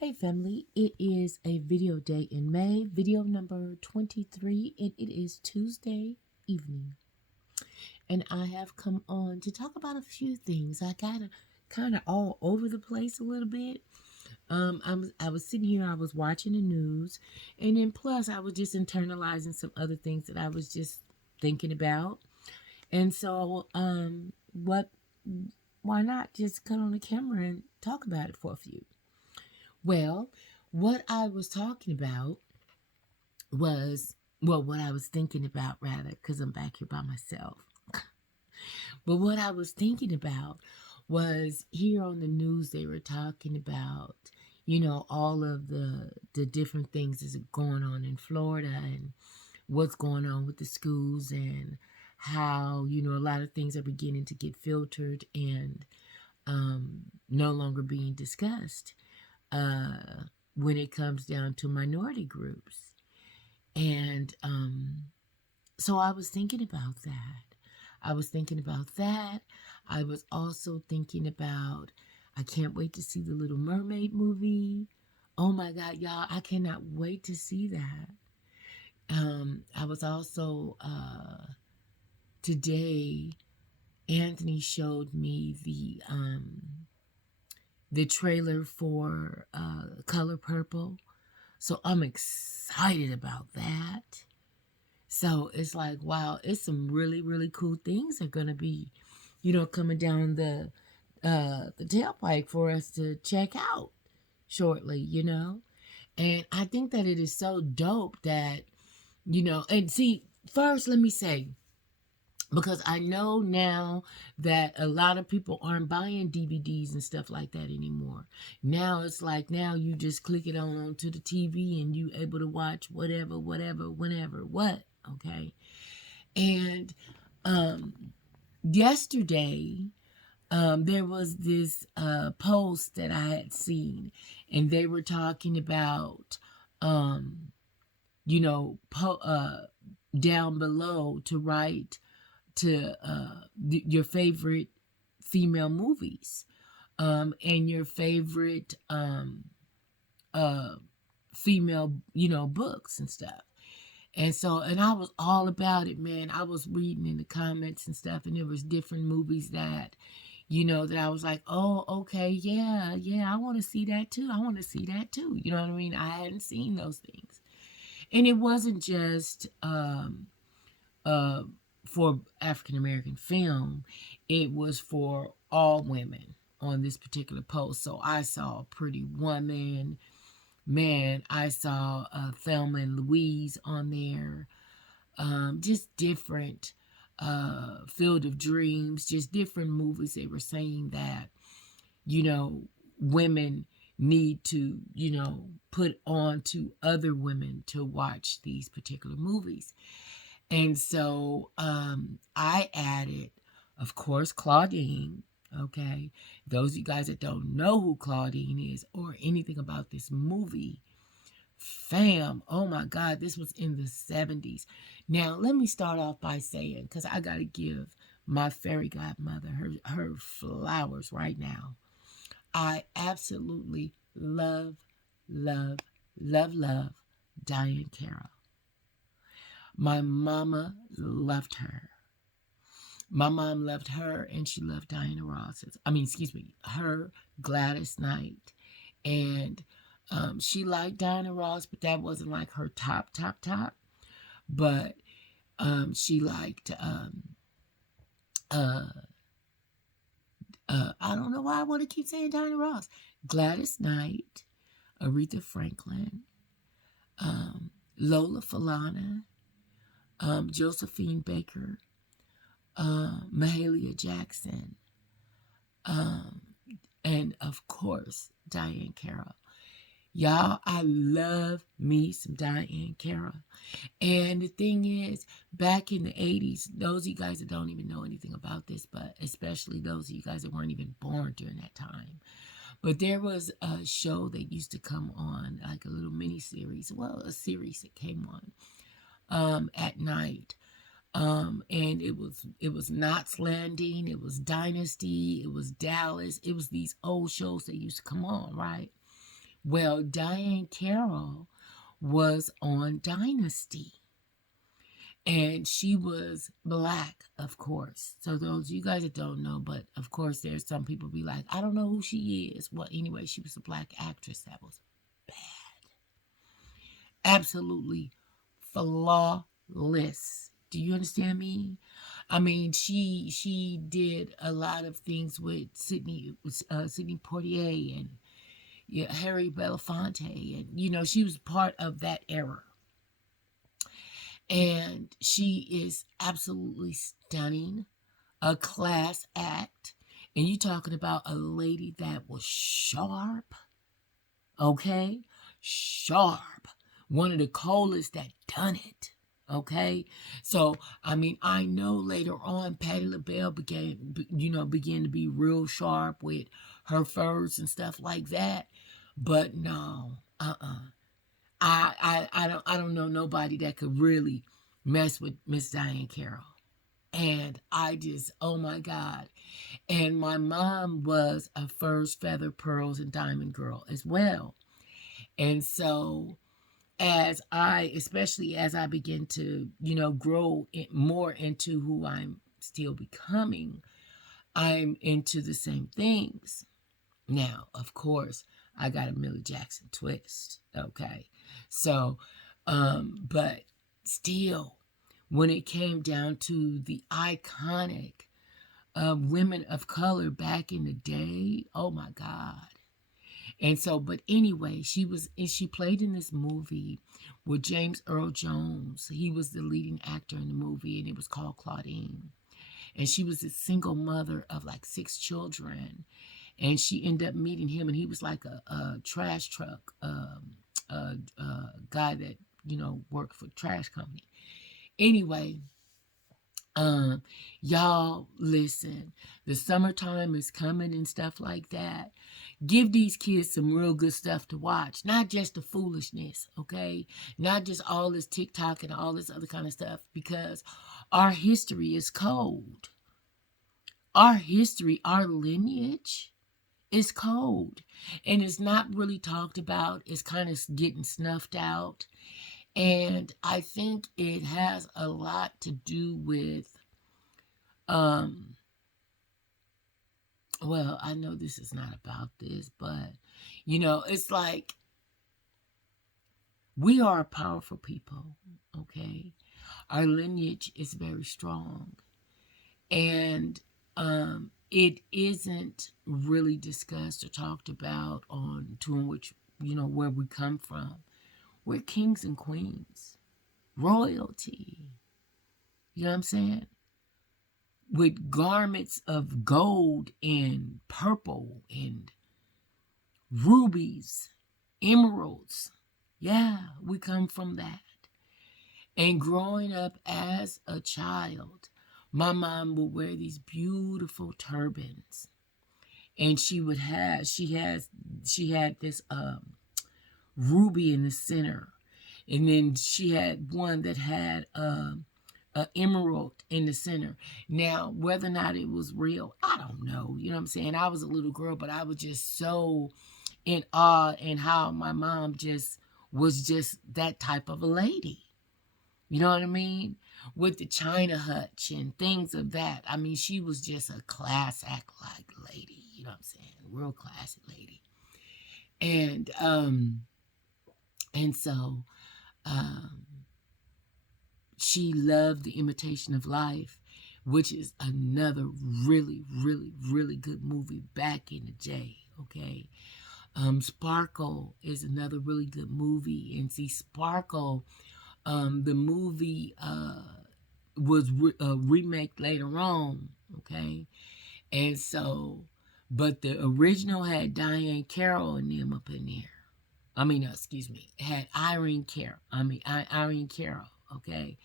Hey family, it is a video day in May, video number 23, and it is Tuesday evening. And I have come on to talk about a few things. I got kind of all over the place a little bit. I was sitting here, I was watching the news, and then plus I was just internalizing some other things that I was just thinking about. And so, why not just cut on the camera and talk about it for a few? Well, what I was talking about was, what I was thinking about rather, because I'm back here by myself. But what I was thinking about was here on the news, they were talking about, all of the different things that's going on in Florida and what's going on with the schools and how, a lot of things are beginning to get filtered and no longer being discussed when it comes down to minority groups. And so I was thinking about that. I was thinking about that. I was also thinking about, I can't wait to see the Little Mermaid movie. Oh my God, y'all, I cannot wait to see that. I was also, today, Anthony showed me the trailer for Color Purple. So I'm excited about that. So it's like, wow, it's some really, really cool things that are gonna be, coming down the tailpipe for us to check out shortly. And I think that it is so dope that, and see, first let me say, because I know now that a lot of people aren't buying DVDs and stuff like that anymore. Now it's like now you just click it on onto the TV and you able to watch whatever, whenever, what, okay? And yesterday there was this post that I had seen, and they were talking about down below to write to your favorite female movies and your favorite female, books and stuff. And I was all about it, man. I was reading in the comments and stuff, and there was different movies that, that I was like, oh, okay, yeah, I want to see that too. I want to see that too. You know what I mean? I hadn't seen those things. And it wasn't just for African American film, it was for all women on this particular post. So I saw Pretty Woman, man, I saw Thelma and Louise on there, just different Field of Dreams, just different movies. They were saying that, women need to, put on to other women to watch these particular movies. And so I added, of course, Claudine. Okay. Those of you guys that don't know who Claudine is or anything about this movie, fam, oh my God, this was in the 70s. Now, let me start off by saying, because I got to give my fairy godmother her flowers right now. I absolutely love, love, love Diane Carroll. My mama loved her. My mom loved her, and she loved Diana Ross. Her, Gladys Knight. And she liked Diana Ross, but that wasn't like her top. But she liked, I don't know why I want to keep saying Diana Ross. Gladys Knight, Aretha Franklin, Lola Falana, Josephine Baker, Mahalia Jackson, and of course, Diane Carroll. Y'all, I love me some Diane Carroll. And the thing is, back in the 80s, those of you guys that don't even know anything about this, but especially those of you guys that weren't even born during that time, but there was a show that used to come on, like a little mini series, a series that came on at night. And it was Knots Landing, it was Dynasty, it was Dallas, it was these old shows that used to come on, right? Well, Diane Carroll was on Dynasty. And she was black, of course. So those you guys that don't know, but of course there's some people be like, I don't know who she is. Well, anyway, she was a black actress that was bad. Absolutely flawless. Do you understand me? I mean, she did a lot of things with Sidney Poitier and yeah, Harry Belafonte, and she was part of that era. And she is absolutely stunning, a class act. And you talking about a lady that was sharp, okay? Sharp. One of the coldest that done it. Okay, so I mean, I know later on Patti LaBelle began to be real sharp with her furs and stuff like that, but no, I don't know nobody that could really mess with Miss Diane Carroll. And I just, oh my God. And my mom was a furs, feather, pearls, and diamond girl as well. And so especially as I begin to, grow more into who I'm still becoming, I'm into the same things. Now, of course, I got a Millie Jackson twist. Okay. So, but still, when it came down to the iconic women of color back in the day, oh my God. And so, but anyway, she played in this movie with James Earl Jones. He was the leading actor in the movie, and it was called Claudine. And she was a single mother of like 6 children. And she ended up meeting him, and he was like a trash truck guy that, worked for a trash company. Anyway, y'all listen, the summertime is coming and stuff like that. Give these kids some real good stuff to watch, not just the foolishness, okay? Not just all this TikTok and all this other kind of stuff, because our history is cold. Our history, our lineage is cold, and it's not really talked about. It's kind of getting snuffed out. And I think it has a lot to do with, well, I know this is not about this, but, it's like we are a powerful people, okay? Our lineage is very strong. And it isn't really discussed or talked about on to which, where we come from. We're kings and queens, royalty. You know what I'm saying? With garments of gold and purple and rubies, emeralds. Yeah, we come from that. And growing up as a child, my mom would wear these beautiful turbans. And she had this ruby in the center. And then she had one that had an emerald in the center. Now, whether or not it was real, I don't know. You know what I'm saying? I was a little girl, but I was just so in awe in how my mom was just that type of a lady. You know what I mean? With the China hutch and things of that. I mean, she was just a class act like lady. You know what I'm saying? Real classy lady. And so she loved The Imitation of Life, which is another really, really, really good movie back in the day, okay? Sparkle is another really good movie. And see, Sparkle, the movie was remake later on, okay? And so, but the original had Diane Carroll and them up in there. I mean, excuse me, it had Irene Carroll, okay?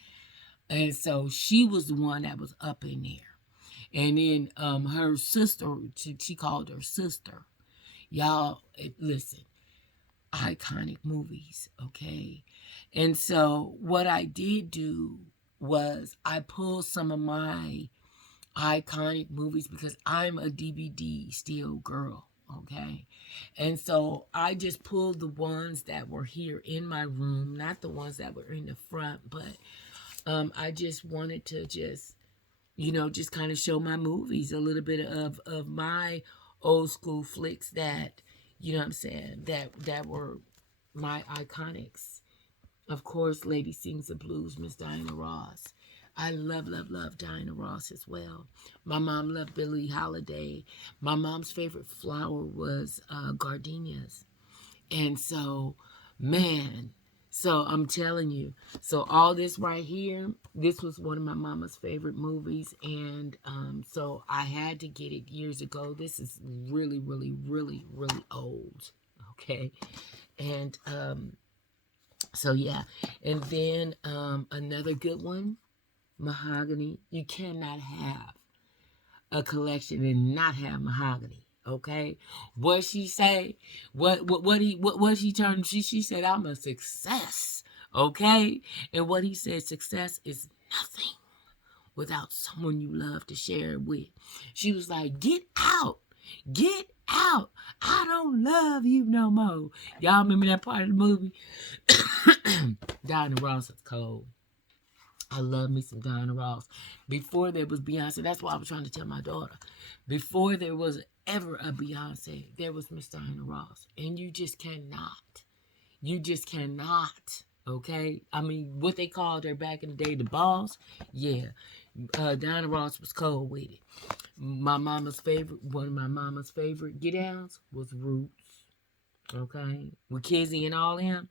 And so she was the one that was up in there. And then her sister, she called her sister. Y'all, listen, iconic movies, okay? And so what I did do was I pulled some of my iconic movies because I'm a DVD still girl, Okay. And so I just pulled the ones that were here in my room, not the ones that were in the front, but I just wanted to just kind of show my movies, a little bit of my old school flicks that, what I'm saying, that were my iconics. Of course, Lady Sings the Blues, Miss Diana Ross. I love, love, love Diana Ross as well. My mom loved Billie Holiday. My mom's favorite flower was gardenias. And so, man, so I'm telling you, so all this right here, this was one of my mama's favorite movies. And so I had to get it years ago. This is really, really, really, really old. Okay. And so yeah, and then another good one, mahogany. You cannot have a collection and not have mahogany. Okay, what she say? What she turned? She said I'm a success. Okay, and what he said, success is nothing without someone you love to share it with. She was like, get out. Get out. I don't love you no more. Y'all remember that part of the movie? Diana Ross is cold. I love me some Diana Ross. Before there was Beyonce, that's why I was trying to tell my daughter. Before there was ever a Beyonce, there was Miss Diana Ross. And you just cannot. You just cannot. Okay? I mean, what they called her back in the day, the boss. Yeah. Diana Ross was cold with it. One of my mama's favorite get downs was Roots. Okay? With Kizzy and all them.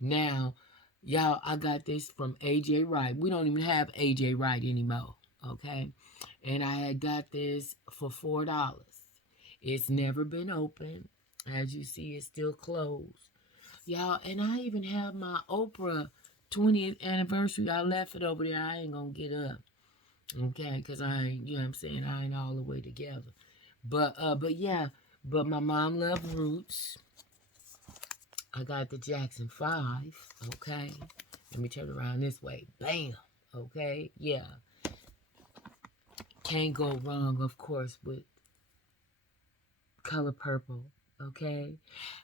Now, y'all, I got this from AJ Wright. We don't even have AJ Wright anymore. Okay? And I had got this for $4. It's never been open. As you see, it's still closed. Y'all, and I even have my Oprah 20th anniversary. I left it over there. I ain't gonna get up. Okay, because I ain't, you know what I'm saying? I ain't all the way together. But yeah, but my mom loved Roots. I got the Jackson 5, okay? Let me turn around this way. Bam, okay? Yeah. Can't go wrong, of course, with Color Purple, okay?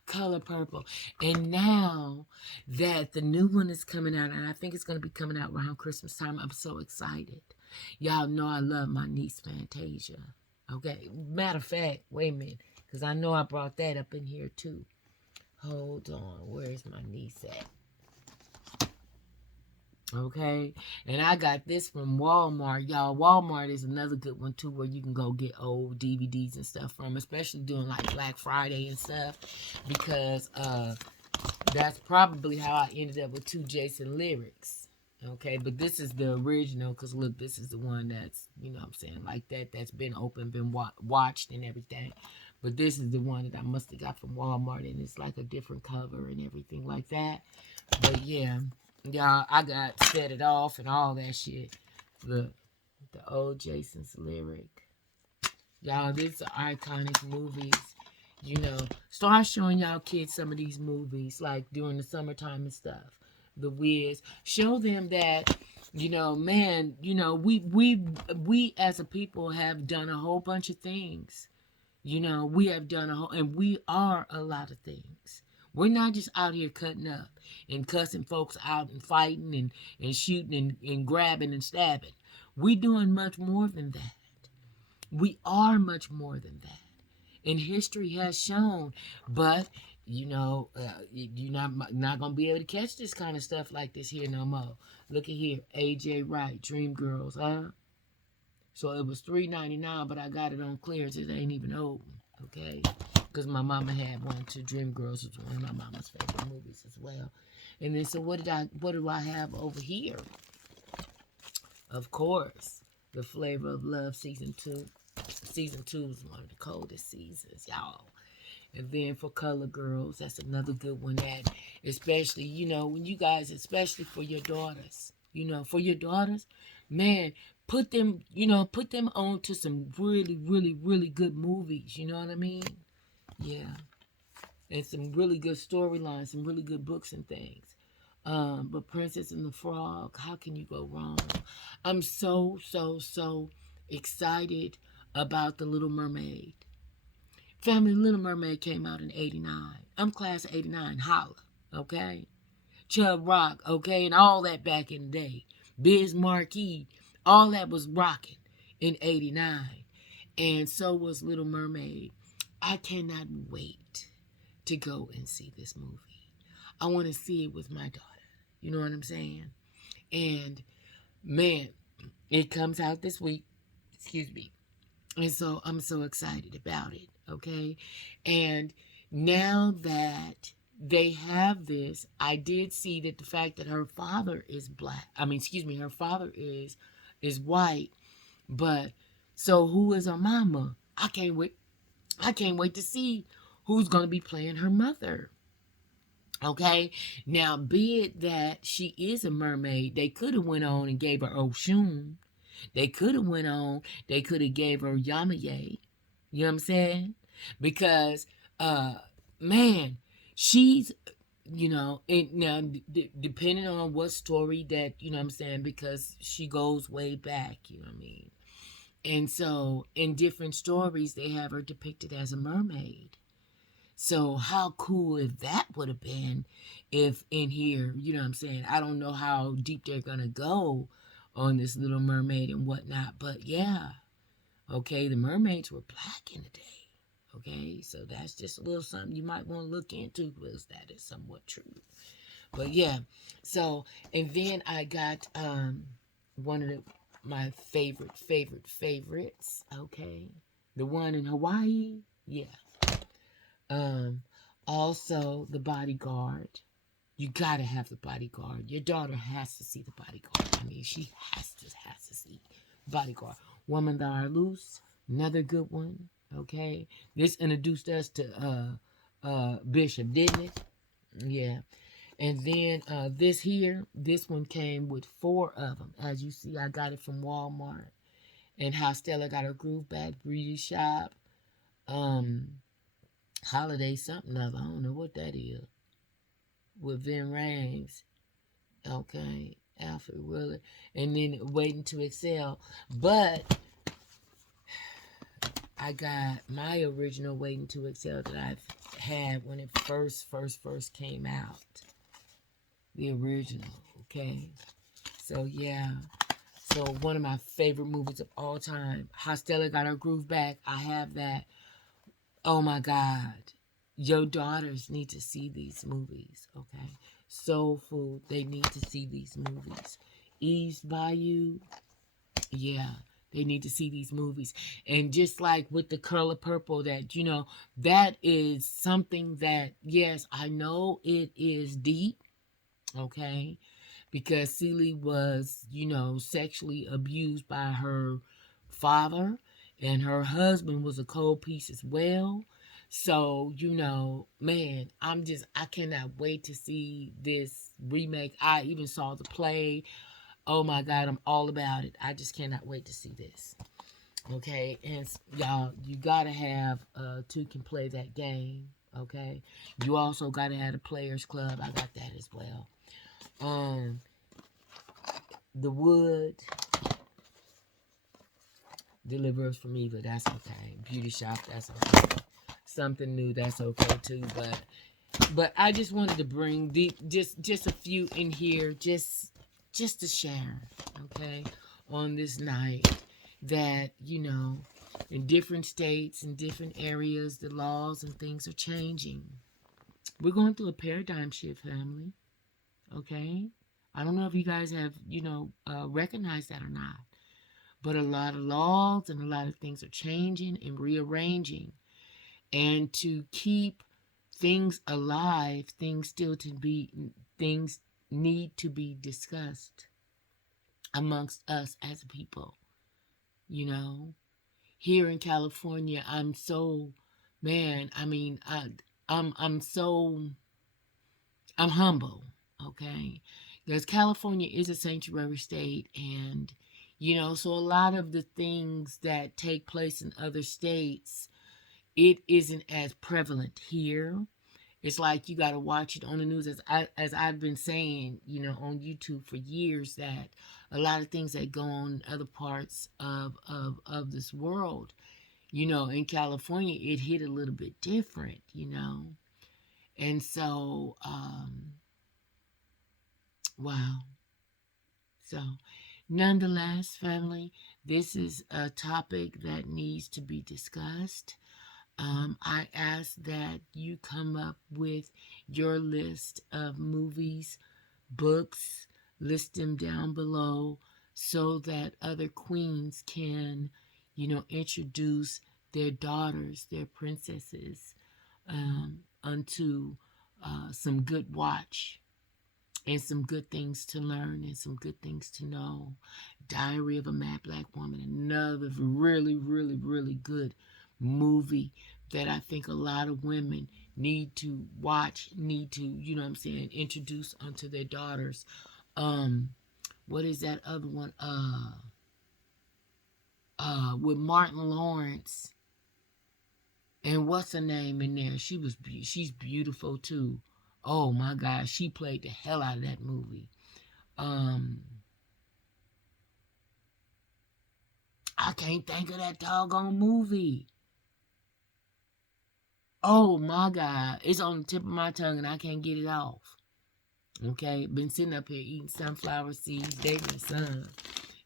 Color Purple. And now that the new one is coming out, and I think it's going to be coming out around Christmas time, I'm so excited. Y'all know I love my niece Fantasia, okay? Matter of fact, wait a minute, because I know I brought that up in here too. Hold on, where's my niece at? Okay, and I got this from Walmart, y'all. Walmart is another good one too, where you can go get old DVDs and stuff from, especially doing like Black Friday and stuff, because that's probably how I ended up with 2 Jason lyrics. Okay, but this is the original, because look, this is the one that's, you know what I'm saying, like that's been open, been watched and everything. But this is the one that I must have got from Walmart, and it's like a different cover and everything like that. But yeah, y'all, I got Set It Off and all that shit. Look, the old Jason's lyric. Y'all, these are iconic movies. You know, start showing y'all kids some of these movies, like during the summertime and stuff. The Wiz. Show them that, man, we as a people have done a whole bunch of things. We have done and we are a lot of things. We're not just out here cutting up and cussing folks out and fighting and shooting and grabbing and stabbing. We're doing much more than that. We are much more than that. And history has shown, but you're not gonna be able to catch this kind of stuff like this here no more. Look at here, AJ Wright, Dreamgirls, huh? So it was $3.99, but I got it on clearance. It ain't even open, okay? Because my mama had one too. Dreamgirls was one of my mama's favorite movies as well. And then so what do I have over here? Of course, The Flavor of Love Season 2. Season 2 is one of the coldest seasons, y'all. And then for Color Girls, that's another good one that, especially, when you guys, especially for your daughters, man, put them on to some really, really, really good movies, you know what I mean? Yeah. And some really good storylines, some really good books and things. But Princess and the Frog, how can you go wrong? I'm so, so, so excited about The Little Mermaid. Family, Little Mermaid came out in 89. I'm class of 89, holla, okay? Chub Rock, okay, and all that back in the day. Biz Marquee, all that was rocking in 89. And so was Little Mermaid. I cannot wait to go and see this movie. I want to see it with my daughter. You know what I'm saying? And man, it comes out this week. Excuse me. And so I'm so excited about it. Okay. And now that they have this, I did see that the fact that her father is black. Her father is white. But so who is her mama? I can't wait. I can't wait to see who's going to be playing her mother. Okay, now be it that she is a mermaid, they could have went on and gave her Oshun. They could have went on. They could have gave her Yamaye. You know what I'm saying? Because, man, she's, now depending on what story that you know what I'm saying, because she goes way back. You know what I mean? And so in different stories, they have her depicted as a mermaid. So how cool if that would have been if in here, you know what I'm saying? I don't know how deep they're going to go on this Little Mermaid and whatnot, but yeah, okay, the mermaids were black in the day. Okay, so that's just a little something you might want to look into because that is somewhat true. But yeah, so, and then I got one of my favorites, okay? The one in Hawaii, yeah. Um, Also, The Bodyguard. You gotta have The Bodyguard. Your daughter has to see The Bodyguard. I mean, she has to see Bodyguard. Woman Thou Art Loose, another good one. Okay, this introduced us to Bishop, didn't it? Yeah. And then this one came with 4 of them. As you see, I got it from Walmart. And how Stella got her groove back, Beauty Shop. Um, Holiday something other. I don't know what that is. With Vin Rames. Okay. Alfred Willard. And then Waiting to Excel. But I got my original Waiting to Excel that I've had when it first came out. The original. Okay. So yeah. So one of my favorite movies of all time. How Stella Got Her Groove Back. I have that. Oh my God. Your daughters need to see these movies, okay? Soul Food, they need to see these movies. Eve's Bayou, yeah, they need to see these movies. And just like with The Color Purple, that is something that, yes, I know it is deep, okay? Because Celie was, sexually abused by her father, and her husband was a cold piece as well. So, man, I cannot wait to see this remake. I even saw the play. Oh my God, I'm all about it. I just cannot wait to see this. Okay, and y'all, you gotta have two can play that game. Okay, you also gotta have a players club. I got that as well. Um, the Wood, Deliver Us from Evil, that's okay. Beauty Shop, that's okay. Something new, that's okay too. But I just wanted to bring just a few in here, just to share, okay, on this night that in different states and different areas, the laws and things are changing. We're going through a paradigm shift, family. Okay, I don't know if you guys have recognized that or not, but a lot of laws and a lot of things are changing and rearranging, and to keep things alive, things need to be discussed amongst us as a people. Here in California, I'm so, man, I mean, I'm so, I'm humble, okay? Because California is a sanctuary state, and so a lot of the things that take place in other states, it isn't as prevalent here. It's like you got to watch it on the news, as I've been saying, on YouTube for years, that a lot of things that go on in other parts of this world, In California, it hit a little bit different. And so, wow. So, nonetheless, family, this is a topic that needs to be discussed. I ask that you come up with your list of movies, books, list them down below so that other queens can, introduce their daughters, their princesses, unto some good watch and some good things to learn and some good things to know. Diary of a Mad Black Woman, another really, really, really good movie that I think a lot of women need to watch, need to, introduce onto their daughters. Um, what is that other one? With Martin Lawrence and what's her name in there? She's beautiful too. Oh my gosh, she played the hell out of that movie. Um, I can't think of that doggone movie. Oh my God, it's on the tip of my tongue and I can't get it off. Okay, been sitting up here eating sunflower seeds, David and Sons.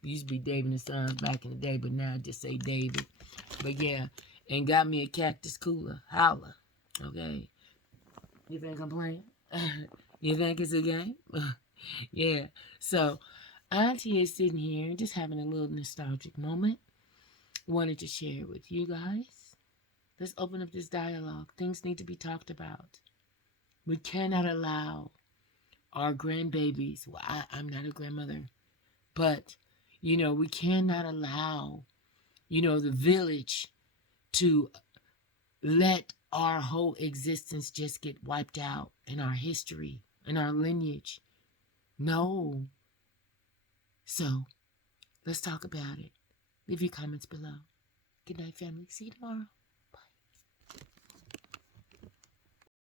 It used to be David and Sons back in the day, but now I just say David. But yeah, and got me a cactus cooler. Holla. Okay. You think I'm playing? You think it's a game? Yeah. So, Auntie is sitting here just having a little nostalgic moment. Wanted to share it with you guys. Let's open up this dialogue. Things need to be talked about. We cannot allow our grandbabies. Well, I'm not a grandmother, but we cannot allow the village to let our whole existence just get wiped out in our history, in our lineage. No. So let's talk about it. Leave your comments below. Good night, family. See you tomorrow.